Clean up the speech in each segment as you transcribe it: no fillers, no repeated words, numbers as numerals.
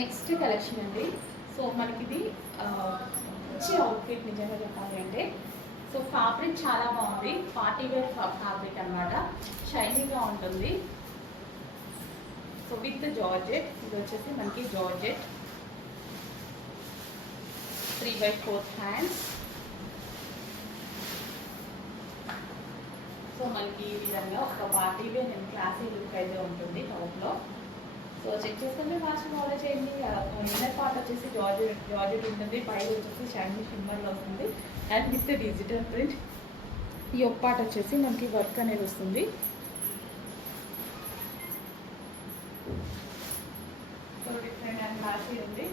Next collection అండి. So మనకి ఇది మంచి అవుట్ఫిట్ నిజంగా చెప్పాలి అంటే. సో ఫ్యాబ్రిక్ చాలా బాగుంది, పార్టీ వేర్ ఫ్యాబ్రిక్ అనమాట, షైనీగా ఉంటుంది. సో విత్ జార్జెట్, ఇది వచ్చేసి మనకి జార్జెట్ 3/4 హ్యాండ్స్. సో మనకి ఈ విధంగా ఒక పార్టీ వేర్ నేను క్లాసీ లుక్ అయితే ఉంటుంది టాప్లో. సో చెక్ చేసుకుంటే ఫాస్ట్ ఫాలో చేయండి. ఇన్నర్ పార్ట్ వచ్చేసి జార్జెట్ ఉంటుంది, పైన వచ్చేసి షైనీ షిమ్మర్లో వస్తుంది అండ్ విత్ డిజిటల్ ప్రింట్. ఈ ఒక పార్ట్ వచ్చేసి మనకి వర్క్ అనేది వస్తుంది. సో డిఫరెంట్ అండ్ క్లాసీ ఉంది.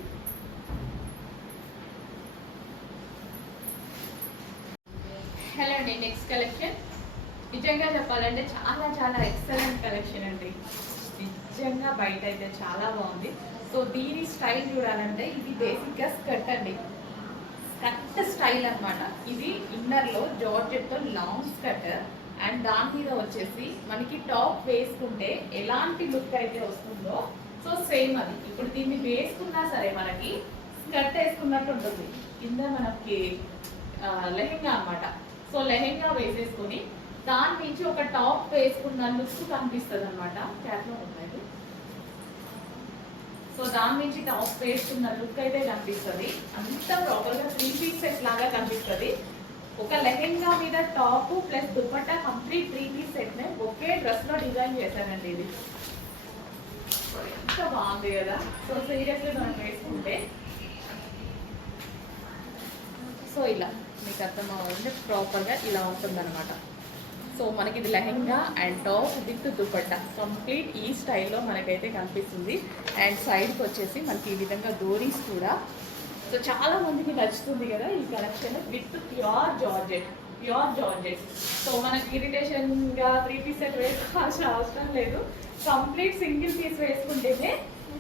హలో అండి, నెక్స్ట్ కలెక్షన్ నిజంగా చెప్పాలంటే చాలా చాలా ఎక్సలెంట్ కలెక్షన్ అండి. నిజంగా బయట అయితే చాలా బాగుంది. సో దీని స్టైల్ చూడాలంటే ఇది బేసిక్గా స్కర్ట్ అండి, స్కర్ట్ స్టైల్ అనమాట. ఇది ఇన్నర్లో జార్జెట్తో లాంగ్ స్కర్ట్ అండ్ దాని మీద వచ్చేసి మనకి టాప్ వేసుకుంటే ఎలాంటి లుక్ అయితే వస్తుందో సో సేమ్ అది. ఇప్పుడు దీన్ని వేసుకున్నా సరే మనకి స్కర్ట్ వేసుకున్నట్టు ఉంటుంది. కింద మనకి లెహెంగా అనమాట. సో లెహెంగా వేసేసుకొని దాని నుంచి ఒక టాప్ వేసుకున్న లుక్ కనిపిస్తుంది అనమాట. క్యాట్లో ఉంటుంది. సో దాని నుంచి టాప్ వేసుకున్న లుక్ అయితే కనిపిస్తుంది. అంత ప్రాపర్గా 3 పీస్ సెట్ లాగా కనిపిస్తుంది. ఒక లెహెంగా మీద top plus dupatta complete 3 piece set నే ఒకే డ్రెస్ లో డిజైన్ చేశానండి. ఇది ఎంత బాగుంది కదా. సో సీరియస్లీ మనం వేసుకుంటే సో ఇలా మీకు అర్థం అవ్వాలంటే ప్రాపర్గా ఇలా ఉంటుందన్నమాట. సో మనకి ఇది lehenga and top with dupatta complete ఈ స్టైల్లో మనకైతే కనిపిస్తుంది. అండ్ సైడ్కి వచ్చేసి మనకి ఈ విధంగా డోరీస్ కూడా. సో చాలా మందికి నచ్చుతుంది కదా ఈ collection with pure georgette. So మనకి ఇరిటేషన్గా 3 పీస్ సెట్ వేసుకోవాల్సిన అవసరం లేదు. కంప్లీట్ సింగిల్ పీస్ వేసుకుంటేనే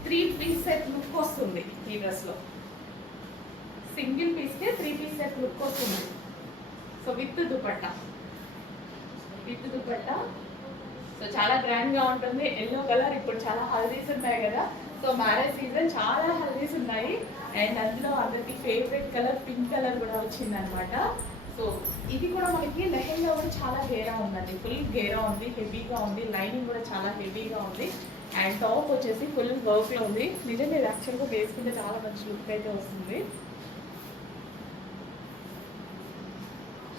3 పీస్ సెట్ లుక్ వస్తుంది. ఈ డ్రెస్లో సింగిల్ పీస్కే 3 పీస్ సెట్ లుక్ వస్తుంది. So with dupatta. సో చాలా గ్రాండ్గా ఉంటుంది. ఎల్లో కలర్, ఇప్పుడు చాలా హల్దీస్ ఉన్నాయి కదా. సో మ్యారేజ్ సీజన్ చాలా హల్దీస్ ఉన్నాయి అండ్ అందులో అందరికి ఫేవరెట్ కలర్ పింక్ కలర్ కూడా వచ్చిందనమాట. సో ఇది కూడా మనకి లెహెంగా కూడా చాలా గేరా ఉందండి, ఫుల్ గేరా ఉంది, హెవీగా ఉంది. లైనింగ్ కూడా చాలా హెవీగా ఉంది అండ్ టాప్ వచ్చేసి ఫుల్ వర్క్లో ఉంది. నిజంగా ఇది యాక్చువల్గా వేసుకుంటే చాలా మంచి లుక్ అయితే వస్తుంది.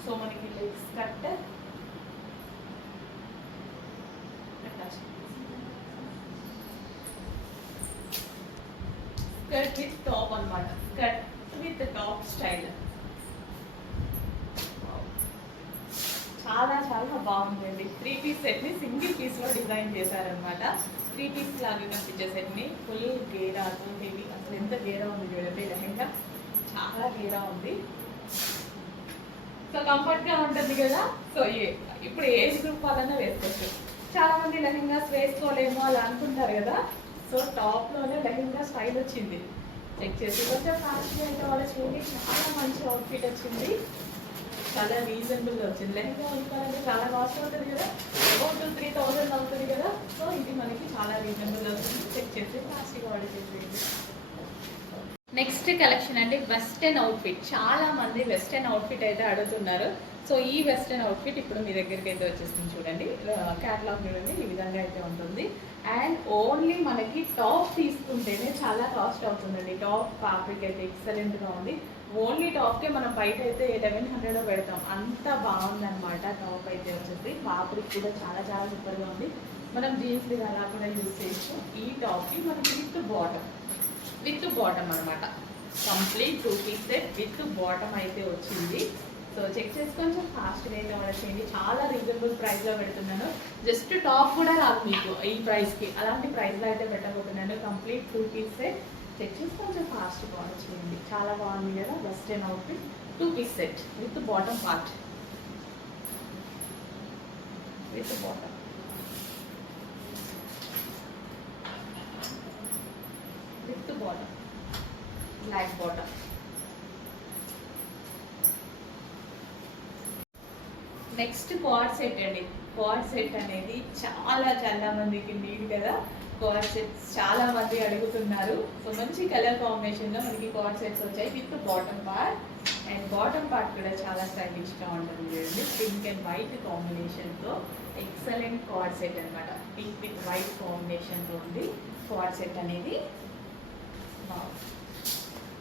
సో మనకి legs cut, skirt with top అనమాట, స్కర్ట్ విత్ టాప్ స్టైల్. చాలా చాలా బాగుందండి. 3 పీస్ సెట్ని సింగిల్ పీస్లో డిజైన్ చేశారనమాట. 3 పీస్ లాగా కనిపించే సెట్ని ఫుల్ గేరాతో హెవీ. అసలు ఎంత గేరా ఉంది చూడండి. లెహంగా చాలా గేరా ఉంది. సో కంఫర్ట్గా ఉంటుంది కదా. సో ఇప్పుడు ఏజ్ గ్రూప్ వాళ్ళనే వేసుకోవచ్చు. చాలా మంది లెహంగాస్ వేసుకోలేము అలా అనుకుంటారు కదా. సో టాప్లోనే లెహంగా స్టైల్ వచ్చింది. చెక్ చేసి కొంచెం ఫాస్ట్గా అయితే వాళ్ళు చేయండి. చాలా మంచి అవుట్ఫిట్ వచ్చింది, చాలా రీజనబుల్గా వచ్చింది. లెహంగా కొనుక్కోవాలంటే చాలా కాస్ట్ అవుతుంది కదా, అబౌట్ 3,000 అవుతుంది కదా. సో ఇది మనకి చాలా రీజనబుల్ అవుతుంది. చెక్ చేసి ఫాస్ట్గా ఆర్డర్ చేసేయండి. నెక్స్ట్ కలెక్షన్ అండి, వెస్టర్న్ అవుట్ఫిట్. చాలా మంది వెస్టర్న్ అవుట్ఫిట్ అయితే అడుగుతున్నారు. సో ఈ వెస్టర్న్ అవుట్ఫిట్ ఇప్పుడు మీ దగ్గరికి అయితే వచ్చేసింది. చూడండి క్యాటలాగ్ చూడండి, ఈ విధంగా అయితే ఉంటుంది. అండ్ ఓన్లీ మనకి టాప్ తీసుకుంటేనే చాలా కాస్ట్ అవుతుందండి. టాప్ ఫ్యాబ్రిక్ అయితే ఎక్సలెంట్గా ఉంది. ఓన్లీ టాప్కే మనం బయట అయితే 1100 పెడతాం, అంత బాగుందన్నమాట. టాప్ అయితే వచ్చేసి ఫ్యాబ్రిక్ కూడా చాలా చాలా సూపర్గా ఉంది. మనం జీన్స్ మీద అలా కూడా యూజ్ చేయొచ్చు. ఈ టాప్కి మనకి విత్ బాటమ్ అనమాట. Complete 2 piece set with bottom అయితే వచ్చింది. సో చెక్ చేసి కొంచెం ఫాస్ట్గా అయితే ఆర్డర్ చేయండి. చాలా రీజనబుల్ ప్రైస్లో పెడుతున్నాను. జస్ట్ టాప్ కూడా రాదు మీకు ఈ ప్రైస్కి, అలాంటి ప్రైస్లో అయితే పెట్టబోతున్నాను. Complete 2 piece set. చెక్ చేసి కొంచెం ఫాస్ట్గా ఆర్డర్ చేయండి. చాలా బాగుంది కదా western outfit. 2 piece set with bottom part, with bottom. Black bottom. Next quad set అండి. క్వాడ్ సెట్ అనేది చాలా చాలా మందికి నీడ్ కదా. కార్డ్ సెట్స్ చాలా మంది అడుగుతున్నారు. సో మంచి కలర్ కాంబినేషన్లో మనకి కార్డ్ సెట్స్ వచ్చాయి with bottom part. And bottom part కూడా చాలా స్టైలిష్గా ఉంటుంది చూడండి. పింక్ అండ్ వైట్ కాంబినేషన్తో ఎక్సలెంట్ కార్డ్ సెట్ అనమాట. పింక్ విత్ వైట్ కాంబినేషన్తో ఉంది కార్డ్ సెట్ అనేది.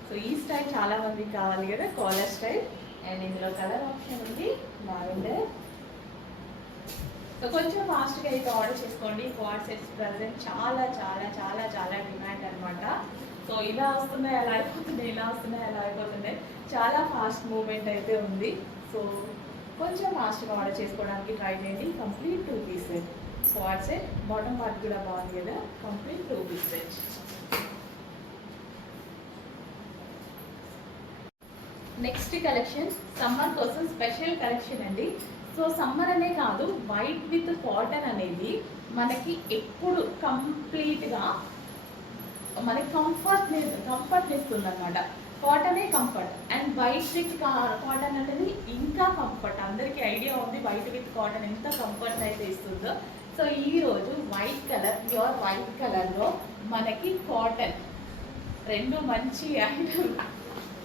సో ఈ స్టైల్ చాలా మందికి కావాలి కదా, కాలర్ స్టైల్. అండ్ ఇందులో కలర్ ఆప్షన్ ఉంది లావెండర్. సో కొంచెం ఫాస్ట్గా అయితే ఆర్డర్ చేసుకోండి. కార్డ్ సెట్స్ ప్రజెంట్ చాలా చాలా చాలా చాలా డిమాండ్ అనమాట. సో ఇలా వస్తున్నాయి ఎలా అయిపోతున్నాయి, ఇలా వస్తున్నాయి ఎలా అయిపోతున్నాయి, చాలా ఫాస్ట్ మూవ్మెంట్ అయితే ఉంది. సో కొంచెం ఫాస్ట్గా ఆర్డర్ చేసుకోవడానికి ట్రై చేయండి. Complete 2 piece set card set. Bottom part కూడా బాగుంది కదా, complete 2 piece set. Next collection summer కోసం స్పెషల్ కలెక్షన్ అండి. సో సమ్మర్ అనే కాదు, వైట్ విత్ కాటన్ అనేది మనకి ఎప్పుడు కంప్లీట్గా మనకి కంఫర్ట్ ఇస్తుంది అనమాట. కాటనే comfort and white with cotton అనేది ఇంకా కంఫర్ట్. అందరికీ ఐడియా ఉంది వైట్ విత్ కాటన్ ఎంత కంఫర్ట్ అయితే ఇస్తుందో. సో ఈరోజు వైట్ కలర్, ప్యూర్ వైట్ కలర్లో మనకి కాటన్ రెండు మంచి ఐటమ్,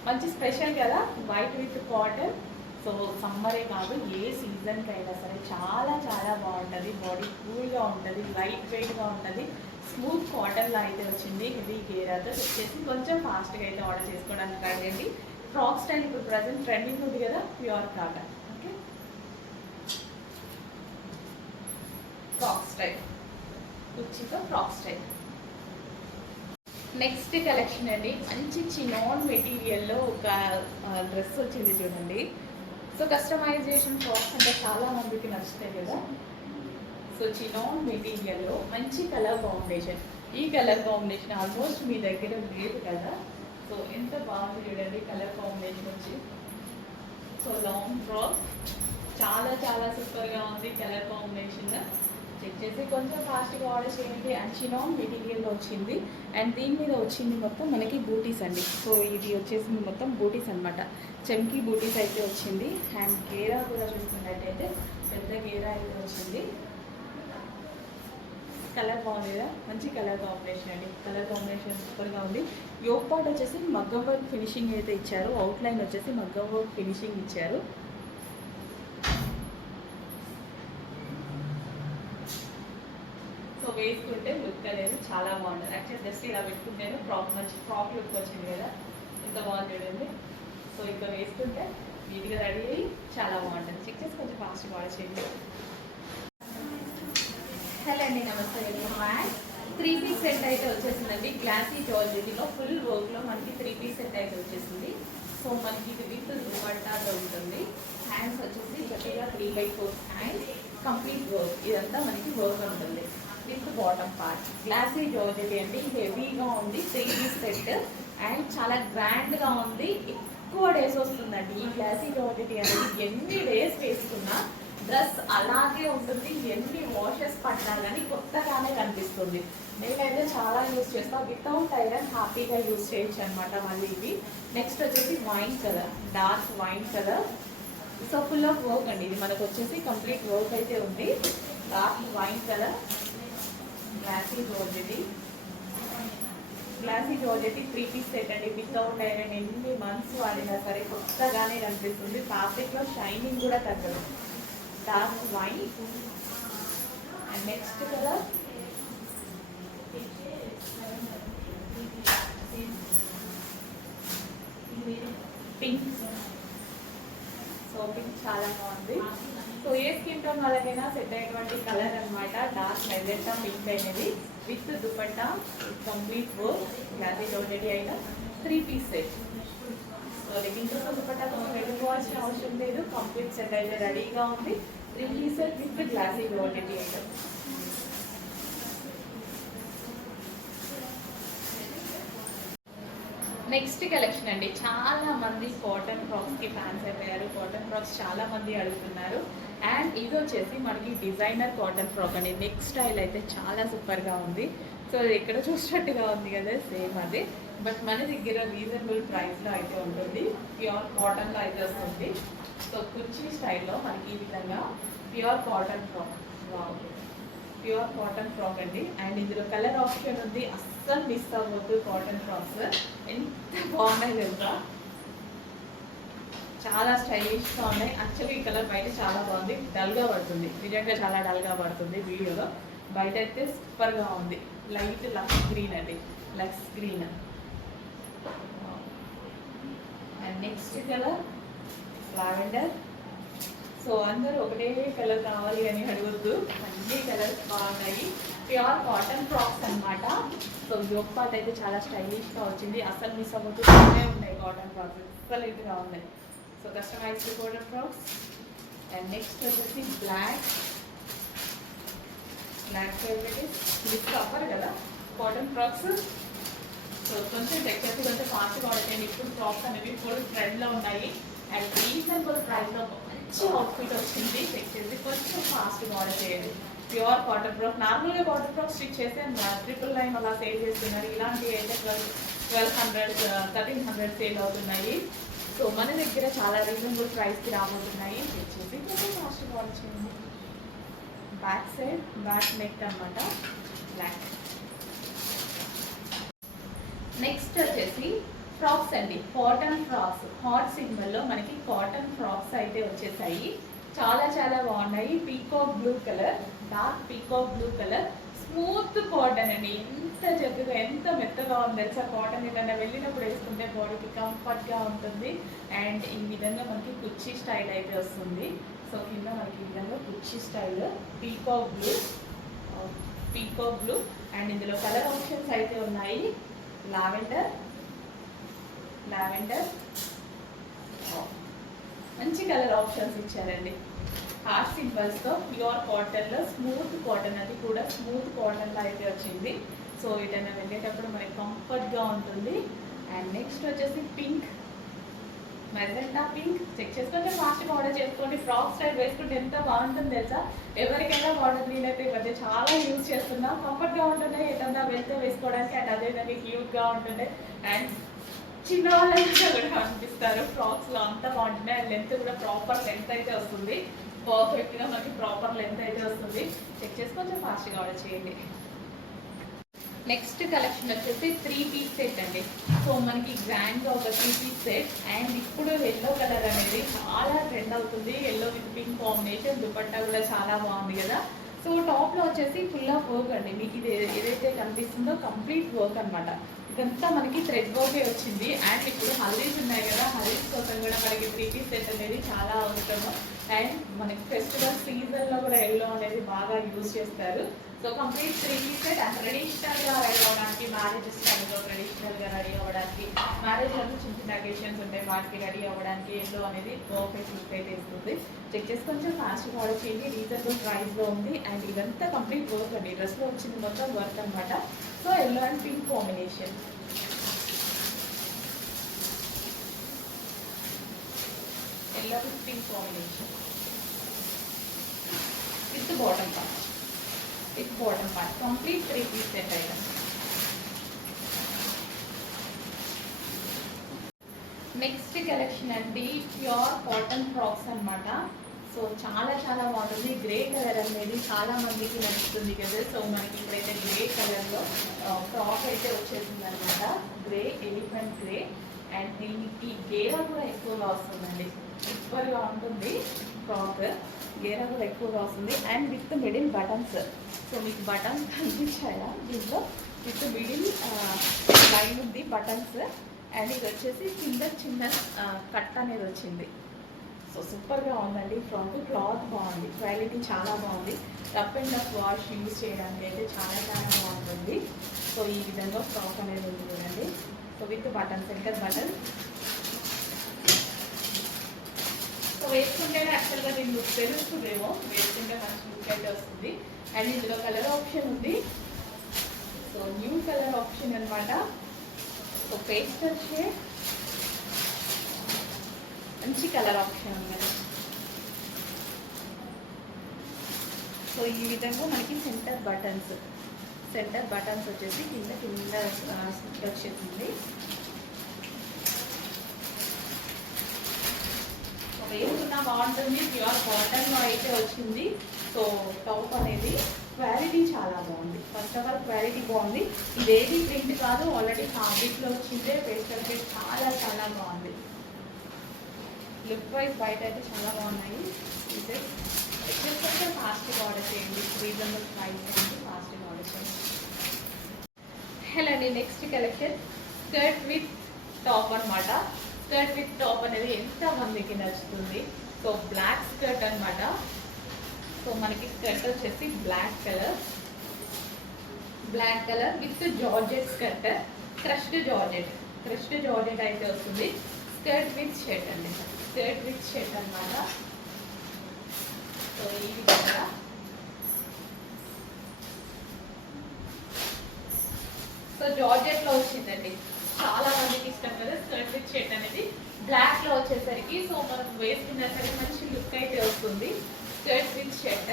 మంచి స్పెషల్ కదా వైట్ విత్ కాటన్. సో సమ్మరే కాదు ఏ సీజన్కి అయినా సరే చాలా చాలా బాగుంటుంది. బాడీ కూల్గా ఉంటుంది, లైట్ వెయిట్గా ఉంటుంది. స్మూత్ కాటన్లో అయితే వచ్చింది. హెవీ గేరాతో వచ్చేసి కొంచెం ఫాస్ట్గా అయితే ఆర్డర్ చేసుకోవడానికి ట్రై చేయండి. ఫ్రాక్ స్టైల్ ఇప్పుడు ప్రజెంట్ ట్రెండింగ్ ఉంది కదా, pure cotton. Okay, frock style, కుర్చీతో ఫ్రాక్ స్టైల్. నెక్స్ట్ కలెక్షన్ అండి, మంచి చినాన్ మెటీరియల్లో ఒక డ్రెస్ వచ్చింది చూడండి. సో కస్టమైజేషన్ ఫ్రాక్స్ అంటే చాలా మందికి నచ్చుతాయి కదా. సో చినాన్ మెటీరియల్లో మంచి కలర్ కాంబినేషన్. ఈ కలర్ కాంబినేషన్ ఆల్మోస్ట్ మీ దగ్గర లేదు కదా. సో ఎంత బాగుంది చూడండి కలర్ కాంబినేషన్ వచ్చి. సో లాంగ్ ఫ్రాక్ చాలా చాలా సూపర్గా ఉంది కలర్ కాంబినేషన్. చెక్ చేసి కొంచెం ఫాస్ట్గా ఆర్డర్ చేయండి. అండ్ చినాన్ మెటీరియల్లో వచ్చింది. అండ్ దీని మీద వచ్చింది మొత్తం మనకి బూటీస్ అండి. సో ఇది వచ్చేసింది మొత్తం బూటీస్ అనమాట, చమ్కీ బూటీస్ అయితే వచ్చింది. అండ్ గేరా కూడా చూసుకున్నట్టయితే పెద్ద గేరా అయితే వచ్చింది. కలర్ బాగుంది కదా, మంచి కలర్ కాంబినేషన్ అండి. కలర్ కాంబినేషన్ సూపర్గా ఉంది. యోక్ పార్ట్ వచ్చేసి మగ్గం వర్క్ ఫినిషింగ్ అయితే ఇచ్చారు. అవుట్లైన్ వచ్చేసి మగ్గం వర్క్ ఫినిషింగ్ ఇచ్చారు. సో వేసుకుంటే లుక్ అనేది చాలా బాగుంటుంది. యాక్చువల్లీ జస్ట్ ఇలా పెట్టుకుంటేనే మంచి ఫ్రాక్ లుక్ వచ్చింది కదా, ఎంత బాగుంది చూడండి. సో ఇంకా వేసుకుంటే నీట్గా రెడీ అయ్యి చాలా బాగుంటుంది. చెక్ చేసి కొంచెం ఫాస్ట్గా ఆర్డర్ చేయండి. హలో అండి, నమస్తే. Welcome back. 3 పీస్ సెట్ అయితే వచ్చేసిందండి. గ్లాసీ జార్జెట్లో ఫుల్ వర్క్లో మనకి 3 పీస్ సెట్ అయితే వచ్చేసింది. సో మనకి ఇది విత్ దుపట్టాతో ఉంటుంది. హ్యాండ్స్ వచ్చేసి గట్టిగా 3/4 హ్యాండ్స్, కంప్లీట్ వర్క్. ఇదంతా మనకి వర్క్ ఉంటుంది with bottom part. Glossy georgette అండి, హెవీగా ఉంది. 3 పీస్ సెట్ అండ్ చాలా గ్రాండ్గా ఉంది. ఎక్కువ డేస్ వస్తుందండి ఈ గ్లాసీ జార్జెట్ అనేది. ఎన్ని డేస్ వేసుకున్నా డ్రెస్ అలాగే ఉంటుంది. ఎన్ని వాషెస్ పడ్డా కానీ కొత్తగానే కనిపిస్తుంది. నేనైతే చాలా యూజ్ చేస్తాను. వితౌట్ ఐరన్ హ్యాపీగా యూజ్ చేయొచ్చు అనమాట. మళ్ళీ ఇవి నెక్స్ట్ వచ్చేసి wine colour, dark wine colour. So full of work అండి. ఇది మనకు వచ్చేసి కంప్లీట్ వర్క్ అయితే ఉంది. Dark wine colour, glossy georgette. Glossy georgette 3 piece set అండి. వితౌట్ ఐరన్ ఎన్ని మంత్స్ వాడినా సరే కొత్తగానే కనిపిస్తుంది. ఫ్యాబ్రిక్లో షైనింగ్ కూడా తగ్గదు. Dark wine and next colour pink. So pink చాలా బాగుంది. సో ఏ స్కిన్ టోన్ వాళ్ళకైనా సెట్ అయ్యేటువంటి కలర్ అనమాట. డార్క్ మెజెంటా పింక్ అనేది with dupatta complete work. Glossy georgette అయినా 3 పీస్ సెట్. సో లెగ్గింగ్తో దుపట్టా కోసం వెళ్ళిపోవాల్సిన అవసరం లేదు. కంప్లీట్ సెట్ అయితే రెడీగా ఉంది. 3 piece set with glossy georgette item. Next collection అండి, చాలా మంది కాటన్ ఫ్రాక్స్కి ఫ్యాన్స్ అయిపోయారు. కాటన్ ఫ్రాక్స్ చాలా మంది అడుగుతున్నారు. అండ్ ఇది వచ్చేసి మనకి డిజైనర్ కాటన్ ఫ్రాక్ అండి. నెక్ స్టైల్ అయితే చాలా సూపర్గా ఉంది. సో ఎక్కడ చూసినట్టుగా ఉంది కదా, సేమ్ అదే. బట్ మన దగ్గర రీజనబుల్ ప్రైస్లో అయితే ఉంటుంది. ప్యూర్ కాటన్లో అయితే వస్తుంది. సో కుర్చీ స్టైల్లో మనకి ఈ విధంగా pure cotton frock, pure cotton frock అండి. అండ్ ఇందులో కలర్ ఆప్షన్ ఉంది, అస్సలు మిస్ అవ్వద్దు. కాటన్ ఫ్రాక్స్ ఎంత బాగున్నాయి తెలుసా, చాలా స్టైలిష్గా ఉన్నాయి. యాక్చువల్లీ ఈ కలర్ బయట చాలా బాగుంది, డల్గా పడుతుంది, నిజంగా చాలా డల్గా పడుతుంది వీడియోలో. బయట అయితే సూపర్గా ఉంది. లైట్ లక్స్ గ్రీన్ అండి, lux green. And next colour lavender. So అందరూ ఒకటే కలర్ కావాలి అని అడగొద్దు, అన్ని కలర్స్ బాగున్నాయి. ప్యూర్ కాటన్ ఫ్రాక్స్ అనమాట. సో యోక్ పార్ట్ అయితే చాలా స్టైలిష్గా వచ్చింది, అసలు మిస్ అవ్వకుండా ఉన్నాయి కాటన్ ఫ్రాక్స్, అసలు ఇదిగా ఉన్నాయి. So customised cotton frocks. And next వచ్చేసి బ్లాక్ ఫేవరెట్, మిస్ అవ్వరు కదా కాటన్ ఫ్రాక్స్. సో కొంచెం టెక్చర్ కొంచెం ఫాస్ట్గా పడతాయండి. ఇప్పుడు ఫ్రాక్స్ అనేవి ఫుల్ ట్రెండ్లో ఉన్నాయి. అండ్ రీజనబుల్ ప్రైస్లో మంచి అవుట్ఫిట్ వచ్చింది. చెక్ చేసి కొంచెం ఫాస్ట్గా ఆర్డర్ చేయండి. Pure cotton frock. నార్మల్గా కాటన్ ఫ్రాక్ స్టిచ్ చేస్తే 999 అలా సేల్ చేస్తున్నారు. ఇలాంటివి అయితే 1200 1300 సేల్ అవుతున్నాయి. సో మన దగ్గర చాలా రీజనబుల్ ప్రైస్కి రాబోతున్నాయి. చెక్ చేసి కొంచెం ఫాస్ట్గా ఆర్డర్ చేయండి. బ్యాక్ సైడ్ బ్యాక్ నెక్ అనమాట, బ్లాక్. నెక్స్ట్ వచ్చేసి ఫ్రాక్స్ అండి, కాటన్ ఫ్రాక్స్. హాట్ సింబల్లో మనకి కాటన్ ఫ్రాక్స్ అయితే వచ్చేసాయి. చాలా చాలా బాగున్నాయి. Peacock blue colour, dark peacock blue colour, smooth cotton అండి. ఎంత చక్కగా ఎంత మెత్తగా ఉంది తెలుసా కాటన్. ఏదైనా వెళ్ళినప్పుడు వేసుకుంటే బాడీకి కంఫర్ట్గా ఉంటుంది. అండ్ ఈ విధంగా మనకి కుర్చీ స్టైల్ అయితే వస్తుంది. సో కింద మనకి ఈ విధంగా కుర్చీ స్టైల్, పీకాక్ బ్లూ. అండ్ ఇందులో కలర్ ఆప్షన్స్ అయితే ఉన్నాయి. లావెండర్, మంచి కలర్ ఆప్షన్స్ ఇచ్చారండి. హార్ట్ సింబల్స్తో ప్యూర్ కాటన్లో స్మూత్ కాటన్, అది కూడా స్మూత్ కాటన్లో అయితే వచ్చింది. సో ఏదైనా వెళ్ళేటప్పుడు మనకి కంఫర్ట్గా ఉంటుంది. అండ్ నెక్స్ట్ వచ్చేసి పింక్, మెజెంటా పింక్. చెక్ చేసుకుంటే ఫాస్ట్గా ఆర్డర్ చేసుకోండి. ఫ్రాక్ స్టైల్ వేసుకుంటే ఎంత బాగుంటుంది తెలుసా. ఎవరికైనా ఆర్డర్ నేనైతే ఈ మధ్య చాలా యూజ్ చేస్తున్నా. కంఫర్ట్గా ఉంటున్నాయి, ఏదన్నా వెళ్తే వేసుకోవడానికి. అండ్ అదేవిధంగా క్యూట్గా ఉంటుండే. అండ్ చిన్న వాళ్ళకి కూడా అనిపిస్తారు ఫ్రాక్స్లో, అంత బాగుంటున్నాయి. అండ్ లెంత్ కూడా ప్రాపర్ లెంత్ అయితే వస్తుంది, పర్ఫెక్ట్గా మనకి ప్రాపర్ లెంత్ అయితే వస్తుంది. చెక్ చేసి కొంచెం ఫాస్ట్గా ఆర్డర్ చేయండి. నెక్స్ట్ కలెక్షన్ వచ్చేసి 3 పీస్ సెట్ అండి. సో మనకి గ్రాండ్గా ఒక 3 పీస్ సెట్. అండ్ ఇప్పుడు ఎల్లో కలర్ అనేది చాలా ట్రెండ్ అవుతుంది. Yellow with pink combination, dupatta కూడా చాలా బాగుంది కదా. సో టాప్లో వచ్చేసి ఫుల్ ఆఫ్ వర్క్ అండి. మీకు ఇది ఏదైతే కనిపిస్తుందో కంప్లీట్ వర్క్ అనమాట. ఇదంతా మనకి థ్రెడ్ వర్కే వచ్చింది. అండ్ ఇప్పుడు హల్దీస్ ఉన్నాయి కదా, హల్దీస్ కోసం కూడా మనకి 3 పీస్ సెట్ అనేది చాలా అవసరము. అండ్ మనకి ఫెస్టివల్ సీజన్లో కూడా ఎల్లో అనేది బాగా యూజ్ చేస్తారు. So complete 3 piece set. And ట్రెడిషనల్గా రెడీ అవ్వడానికి, మ్యారేజ్ స్టైల్లో ట్రెడిషనల్గా రెడీ అవ్వడానికి, మ్యారేజ్లో చిన్న చిన్న అకేషన్స్ ఉంటాయి, వాటికి రెడీ అవ్వడానికి ఎల్లో అనేది పర్ఫెక్ట్ లుక్ అయితే ఇస్తుంది. చెక్ చేసి కొంచెం ఫాస్ట్గా ఆర్డర్ చేయండి. రీజనబుల్ ప్రైస్లో ఉంది. అండ్ ఇదంతా కంప్లీట్ వర్క్ అండి, డ్రెస్లో వచ్చింది మొత్తం వర్క్ అనమాట. So yellow and pink combination, yellow with pink combination with bottom part, complete 3 piece set item. Next collection అండి, ప్యూర్ కాటన్ ఫ్రాక్స్ అనమాట. సో చాలా చాలా బాగుంటుంది. గ్రే కలర్ అనేది చాలా మందికి నచ్చుతుంది కదా. సో మనకి ఇప్పుడైతే గ్రే కలర్లో ఫ్రాక్ అయితే వచ్చేసింది అనమాట. Grey, elephant grey. అండ్ దీనికి గేరా కూడా ఎక్కువగా వస్తుందండి, సూపర్గా ఉంటుంది ఫ్రాక్. గేరా కూడా ఎక్కువగా వస్తుంది. And with middle buttons. So మీకు బటన్స్ కనిపించాయా దీంట్లో? విత్ మిడిల్ లైన్ ఉంది బటన్స్. అండ్ ఇది వచ్చేసి చిన్న కట్ అనేది వచ్చింది. సో సూపర్గా ఉందండి ఫ్రాక్. క్లాత్ బాగుంది, క్వాలిటీ చాలా బాగుంది. Rough and rough wash use చేయడానికి అయితే చాలా చాలా బాగుంటుంది. సో ఈ విధంగా ఫ్రాక్ అనేది ఉంది చూడండి. So with button, centre button. So వేసుకుంటేనే యాక్చువల్గా దీని లుక్ తెలుస్తుందేమో, వేసుకుంటే మంచి లుక్ అయితే వస్తుంది. అండ్ ఇందులో కలర్ ఆప్షన్ ఉంది. సో న్యూ కలర్ ఆప్షన్ అనమాట. సో పేస్టల్ షేడ్, మంచి కలర్ ఆప్షన్ ఉంది. సో ఈ విధంగా మనకి సెంటర్ బటన్స్ వచ్చేసి కింద వచ్చేసింది. వేసుకున్నా బాగుంటుంది. ప్యూర్ కాటన్లో అయితే వచ్చింది. సో టాప్ అనేది క్వాలిటీ చాలా బాగుంది. ఫస్ట్ ఆఫ్ ఆల్ క్వాలిటీ బాగుంది. ఇదేది ప్రింట్ కాదు, ఆల్రెడీ ఫ్యాబ్రిక్లో వచ్చిందే. పేస్టల్ షేడ్ చాలా చాలా బాగుంది. లుక్ వైజ్ బయట అయితే చాలా బాగున్నాయి. ఇదే కొంచెం ఫాస్ట్గా ఆర్డర్ చేయండి. రీజనబుల్ ప్రైస్ అండి, ఫాస్ట్గా ఆర్డర్ చేయండి. హలో అండి, next collection skirt with top అనమాట. స్కర్ట్ విత్ టాప్ అనేది ఎంత మందికి నచ్చుతుంది. సో బ్లాక్ స్కర్ట్ అనమాట. సో మనకి స్కర్ట్ వచ్చేసి black colour with georgette skirt, crushed georgette అయితే వస్తుంది. స్కర్ట్ విత్ షర్ట్ అండి, స్కర్ట్ విత్ షర్ట్ అనమాట. సో ఈ విధంగా సో జార్జెట్ లో వచ్చిందండి. చాలా మందికి ఇష్టం కదా స్కర్ట్ విత్ షర్ట్ అనేది. బ్లాక్ లో వచ్చేసరికి సో మనం వేసుకునేసరికి మంచి లుక్ అయితే వస్తుంది. Skirt with shirt.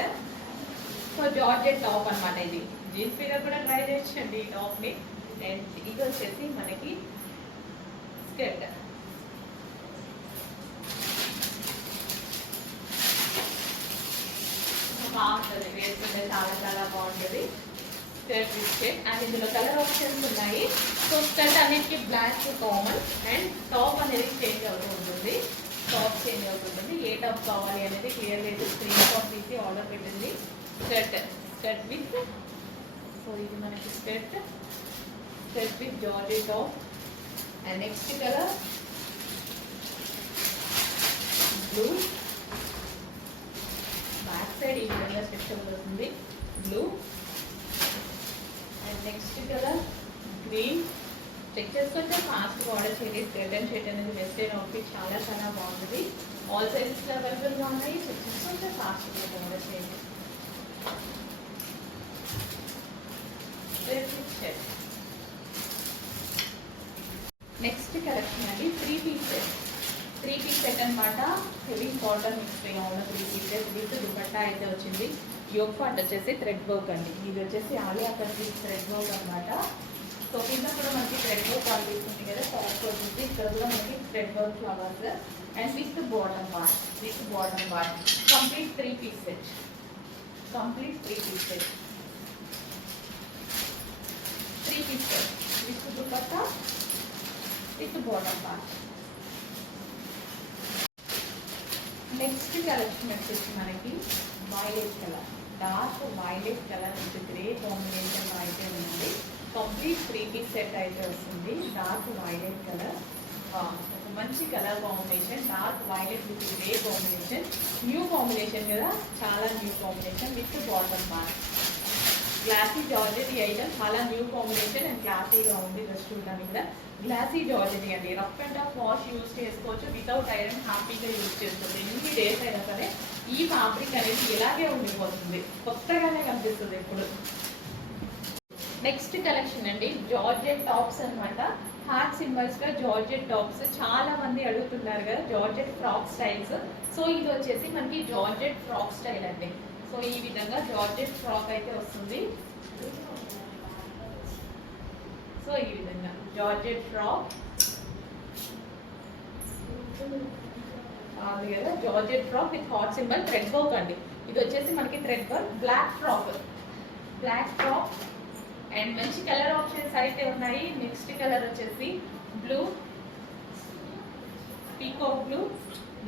So georgette top అనమాట. ఇది జీన్స్ మీద కూడా ట్రై చేయొచ్చండి ఈ టాప్ ని. అండ్ ఇది వచ్చేసి మనకి స్కర్ట్. బాగుంటుంది, వేసుకుంటే చాలా చాలా బాగుంటుంది. Skirt with shirt. అండ్ ఇందులో కలర్ ఆప్షన్స్ ఉన్నాయి. సో స్కర్ట్ అన్నిటికీ బ్లాక్ కామన్ అండ్ టాప్ అనేది చేంజ్ అవుతూ ఉంటుంది. టాప్ చేంజ్ అవుతుంటుంది. ఏ టాప్ కావాలి అనేది క్లియర్ లేదు. స్క్రీన్ షాట్ తీసి ఆర్డర్ పెట్టింది. స్కర్ట్ విత్ సో ఇది మనకి skirt with georgette top. And next colour blue. Back side ఈ విధంగా స్ట్రక్చర్ వస్తుంది. Blue. And next colour green. Check చేసుకుంటే ఫాస్ట్గా ఆర్డర్ చేయండి. స్కర్ట్ అండ్ షర్ట్ అనేది వెస్టర్న్ అవుట్ఫిట్ చాలా చాలా బాగుంటుంది. ఆల్ సైజెస్లో అవైలబుల్గా ఉన్నాయి. చెక్ చేసుకుంటే ఫాస్ట్గా ఆర్డర్ చేయండి. నెక్స్ట్ కలెక్షన్ అండి త్రీ పీస్ సెట్ అనమాట. హెవీ కాటన్ మిక్స్ అయ్యి ఉన్న 3 పీసెస్ విత్ దుపట్టా అయితే వచ్చింది. యోగ్ పార్ట్ వచ్చేసి థ్రెడ్ వర్క్ అండి. ఇది వచ్చేసి ఆలియా కట్ థ్రెడ్ వర్క్ అనమాట. సో కింద కూడా మనకి థ్రెడ్ వర్క్ కనిపిస్తుంది కదా, టాప్ వచ్చేసి ఇక్కడ కూడా మనకి thread work flowers and with bottom part. Complete 3 piece set. With dupatta with bottom part. Next collection వచ్చేసి మనకి violet colour, dark violet colour with grey combination అయితే ఉంది. కంప్లీట్ 3 పీస్ సెట్ అయితే వస్తుంది. డార్క్ వైలెట్ కలర్, ఒక మంచి colour combination. Dark violet with grey combination, new combination కదా, చాలా new combination with bottom part. Glossy georgette ఈ ఐటమ్ చాలా న్యూ కాంబినేషన్ అండ్ క్లాసీగా ఉంది. డ్రెస్ చూడడానికి కూడా గ్లాసీ జార్జెట్ అండి. Rough and tough wash use చేసుకోవచ్చు. వితౌట్ ఐరన్ హ్యాపీగా యూజ్ చేసుకోవచ్చు. ఎన్ని డేస్ అయినా సరే ఈ ఫ్యాబ్రిక్ అనేది ఇలాగే ఉండిపోతుంది, కొత్తగానే కనిపిస్తుంది ఇప్పుడు. నెక్స్ట్ కలెక్షన్ అండి జార్జెట్ టాప్స్ అనమాట. హార్ట్ సింబల్స్ గా జార్జెట్ టాప్స్ చాలా మంది అడుగుతున్నారు కదా, జార్జెట్ ఫ్రాక్ స్టైల్స్. సో ఇది వచ్చేసి మనకి జార్జెట్ ఫ్రాక్ స్టైల్ అండి. సో ఈ విధంగా జార్జెట్ ఫ్రాక్ అయితే వస్తుంది. సో ఈ విధంగా జార్జెట్ ఫ్రాక్ కదా, georgette frock with heart symbol thread work అండి. ఇది వచ్చేసి మనకి thread work black frock and మంచి కలర్ ఆప్షన్స్ అయితే ఉన్నాయి. నెక్స్ట్ కలర్ వచ్చేసి blue, peacock blue,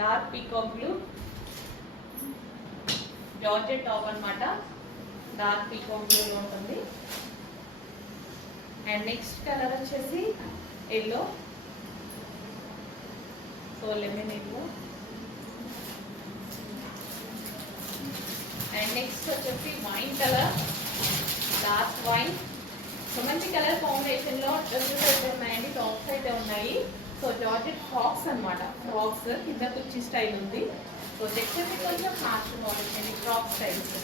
dark peacock blue, georgette top అనమాట. డార్క్ పీకాక్ బ్లూలో ఉంటుంది. అండ్ నెక్స్ట్ కలర్ వచ్చేసి yellow, so lemon yellow. And next వచ్చేసి wine colour, dark wine. So మంచి కలర్ కాంబినేషన్ లో డ్రెస్సెస్ అయితే ఉన్నాయండి, టాప్స్ అయితే ఉన్నాయి. సో జార్జెట్ ఫ్రాక్స్ అనమాట. ఫ్రాక్స్ కింద కుర్చీ స్టైల్ ఉంది. సో చెక్ చేసి కొంచెం ఫాస్ట్ బాగుంటుంది ఫ్రాక్ స్టైల్స్.